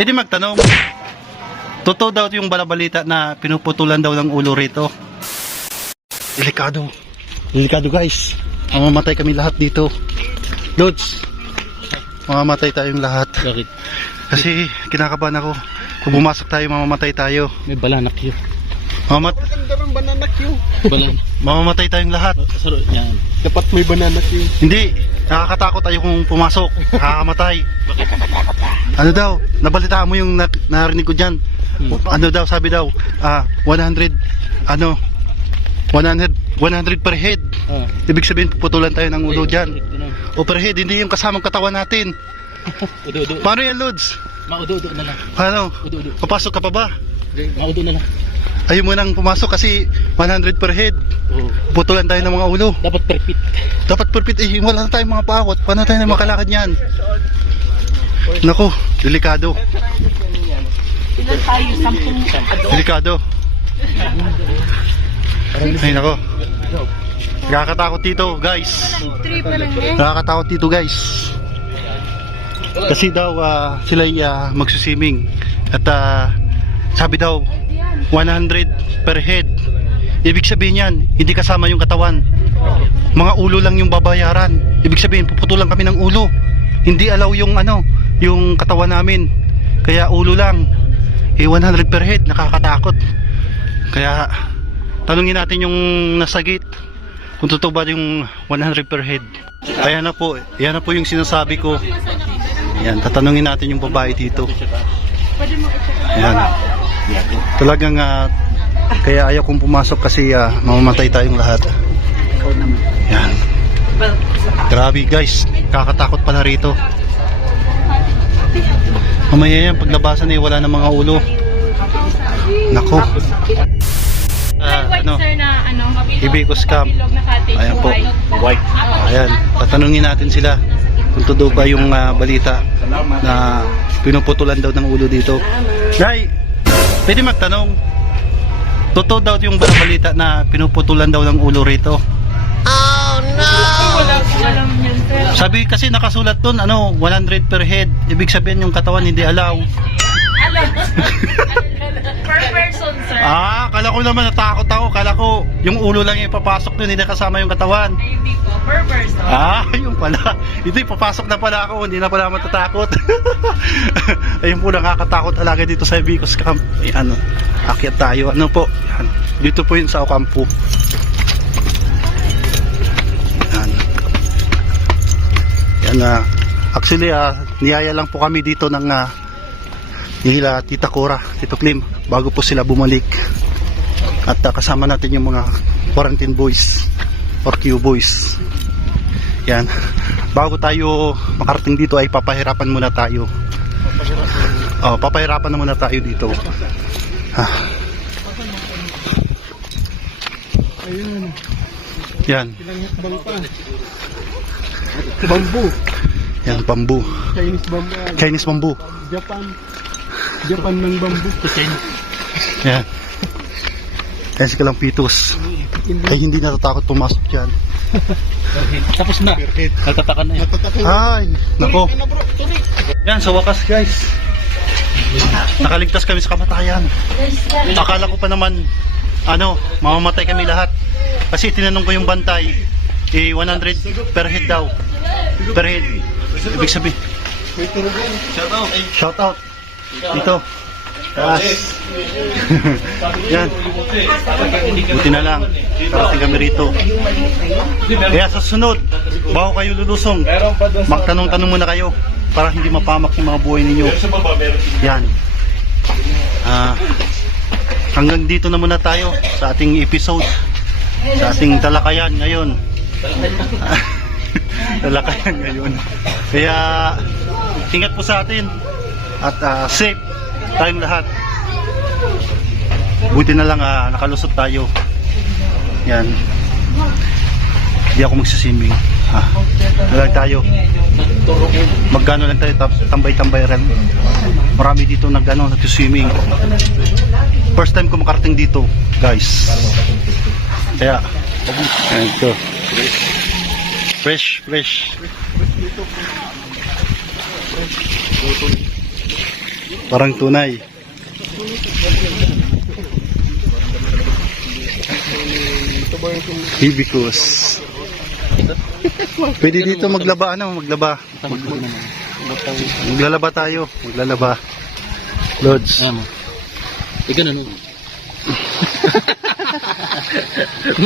Pwede magtanong. Totoo daw yung balabalita na pinuputulan daw ng ulo rito. Delikado. Delikado guys. Mamamatay kami lahat dito. Lods. Mamamatay tayong lahat. Bakit? Kasi kinakabahan ako. Kung bumasok tayo, mamamatay tayo. May balanak yun. Magandang banana queue. Mamamatay tayong lahat. Saro, yan. Dapat may banana queue. Hindi. Nakakatakot tayo kung pumasok. Nakakamatay. Ano daw? Nabalitaan mo yung narinig ko dyan. Ano daw? Sabi daw, 100 per head. Ibig sabihin, putulan tayo ng ulo dyan. O per head, hindi yung kasamang katawan natin. Udo-udo. Paano yan, Lods? Maudo-udo na lang. Paano? Udo-udo. Papasok ka pa ba? Maudo na lang. Ayaw mo nang pumasok kasi 100 per head. Oo. Putulan tayo ng mga ulo. Dapat perfect. Dapat perfect. Wala na tayong mga pakot. Paano tayo na makalakad yan? Nako, delikado. Ilan tayo? 10. Delikado. Ay nako. Nakakatakot dito guys. 3 pa lang eh. Nakakatakot dito guys. Kasi daw sila magsusiming. At sabi daw 100 per head. Ibig sabihin yan, hindi kasama yung katawan. Mga ulo lang yung babayaran. Ibig sabihin, puputulan kami ng ulo. Hindi allow yung yung katawan namin. Kaya ulo lang. 100 per head, nakakatakot. Kaya tanungin natin yung nasa gate kung totoo ba yung 100 per head. Ayan na po yung sinasabi ko. Ayan, tatanungin natin yung babae dito. Ayan. Talagang kaya ayaw kong pumasok kasi mamamatay tayong lahat. Ayan. Grabe guys, kakatakot pala rito. Mamaya yan, paglabasan wala na mga ulo. Nako. Hibiscus camp. Ayan po. White. Ayan, tatanungin natin sila kung totoo ba yung balita na pinuputulan daw ng ulo dito. Nay, pwede magtanong. Totoo daw yung balita na pinuputulan daw ng ulo rito. Wala ko alam yan, sir. Sabi kasi nakasulat doon 100 per head. Ibig sabihin yung katawan hindi allow. Alam. Per person, sir. Kala ko naman natakot ako. Kala ko yung ulo lang yung ipapasok doon, hindi kasama yung katawan. Ay, hindi po. Per person. Yung pala. Ito papasok na pala ako, hindi na pala matatakot. Ayun po, nakakatakot talaga dito sa Hibiscus camp. Ayan, akyat tayo. Ano po? Ayan. Dito po yun sa Ocampo. Ayan. Ayan, actually, niyaya lang po kami dito ng nila Tita Cora, Tito Klim, bago po sila bumalik. At kasama natin yung mga quarantine boys or Q boys. Yan. Bago tayo makarating dito ay papahirapan muna tayo. Papahirapan na muna tayo dito. Ayun. Yan. Ilang hukbang pa. Bamboo. Yan, bamboo. Chinese bamboo. Chinese bamboo. Japan ng bamboo. Yan. Yan si Kalampitos. Ay hindi natatakot pumasok dyan. Tapos na. Nagtatakan na yun. Ay, nako. Yan, sa wakas guys. Nakaligtas kami sa kamatayan. Akala ko pa naman, mamamatay kami lahat. Kasi tinanong ko yung bantay, 100 per head daw. Per head. Ibig sabihin. Shout out. Dito. Taas. Yan. Buti na lang. Parating kami rito. Kaya sa sunod, bago kayo lulusong, magtanong-tanong muna kayo para hindi mapamak yung mga buhay ninyo. Yan. Hanggang dito na muna tayo sa ating episode. Sa ating talakayan ngayon. Talakayan ngayon. Kaya ingat po sa atin. At safe tayong lahat. Buti na lang nakalusot tayo. Yan. Hindi ako magsisiming. Lang tayo. Magkano lang tayo, tambay-tambay rin. Marami dito nagsisiming. First time ko makarating dito, guys. Kaya, ito. Fresh. Parang tunay. Hibiscus. Pwede dito maglaba, maglaba. Maglalaba tayo, maglalaba. Lods. Ayan mo. Ganun.